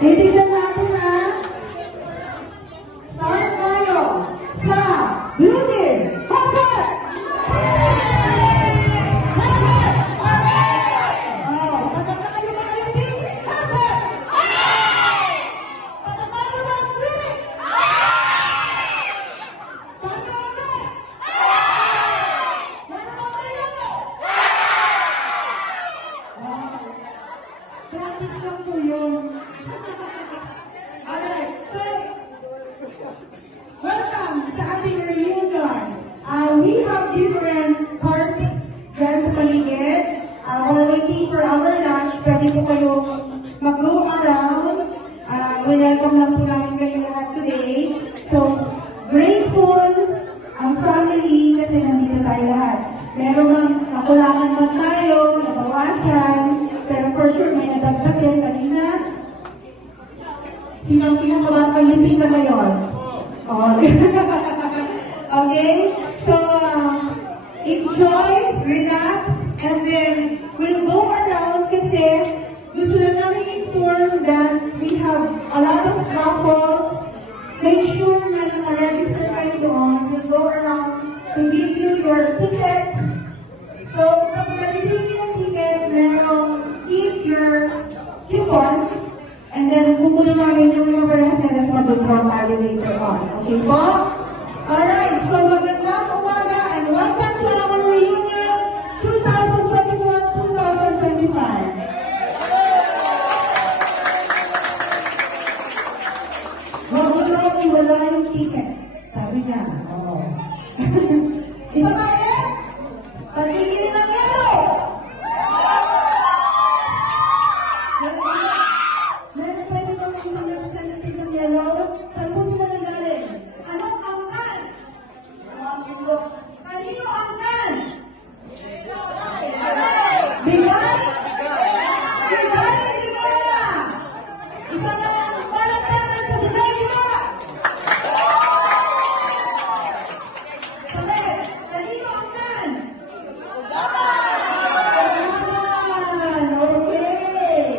Titignan natin ha. Start tayo sa blue team. Hopper! Practice lang po yun. Alright, so, welcome sa ating reunion. We have different parts dyan sa paligid. While waiting for our lunch, pwede po kayong mag-roam around. Welcome lang po namin kayo lahat today. So, grateful ang family kasi nandito tayo lahat. Meron nakulangan man tayo, nabawasan, pero for sure may nadagdag yan kanina. Sinang pinakabatang listing na ngayon? Okay? So, enjoy, relax, and then we'll go around kasi gusto na namin inform that we have a lot of raffles. Make sure na nakaregister kayo doon. We'll go around to give you your ticket. So, pag nabibili yung ticket, keep your coupon, and then kukunin namin yung mga peras na mag-inform tayo later on. Okay po? Alright, so magandang umaga and welcome to our reunion 2021-2025. Wag mo wala yung ticket. Sabi niya. Oo. Isa pa yan? Patigil ng yelo! Meron pwede ba kung nagsasalit ng yelo? Saan po sila nagaling? Anong angkan? Kanino angkan? Bigay? Bigay ni Bigaya! Isa na lang palagpagan sa Bigay ni Bigaya! Kanino angkan? Okay.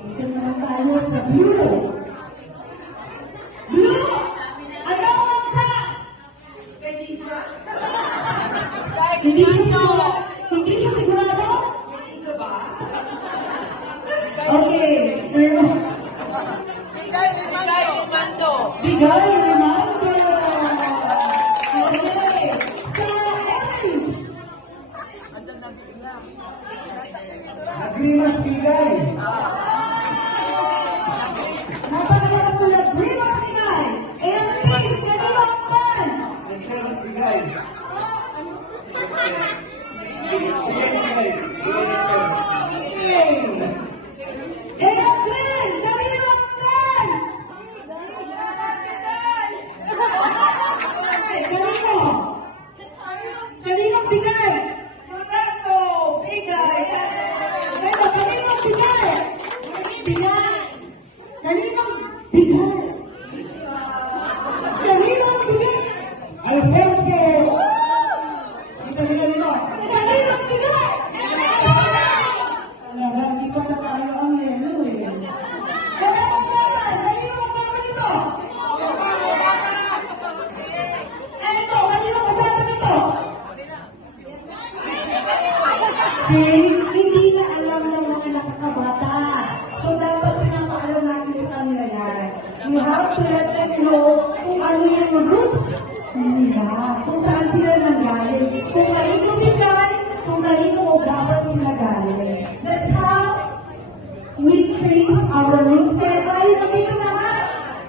Ito naman tayo sa blue. Blue! Ano ang ka? Hindi siya sigurado? Okay. Bigay ni Mando. Bigay ni Mando. Okay. So, Grimas Bigay. Napakalakas ko na Grimas Bigay. AMP, kanino ang pan? Grimas Bigay. AMP, kanino ang pan? Kanino? Kanino Bigay? Roberto Bigay. Kanino Bigay? Bigay. Kanino Bigay? Kanino Bigay? Alfonso! Kanino Bigay? Alam, hindi ko na tayo ang yelo eh. Kanino ang nito? Eto, kanino ang nito? Hindi na alam ng mga nakakabata. So, dapat pinapaalam natin sa kanila yan. You have to let them know kung ano yung roots nila, kung saan sila nanggaling, kung kanino bigay, kung kanino o dapat sila galing. That's how we trace our roots. Kaya tayo nandito naman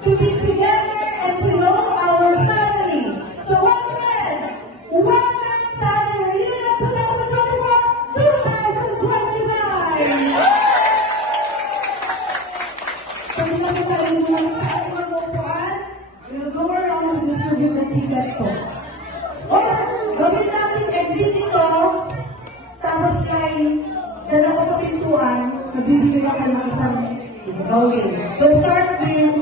to be together and to know our family. So, once again, welcome sa ating reunion 2024-2025! Pag nakakain mo lang sa ating magupuan, we'll go around and distribute the ticket ko. Or, gawin natin exit ito, tapos kay dalawa sa pintuan, magbibigay ka ng isang gawin. So, start with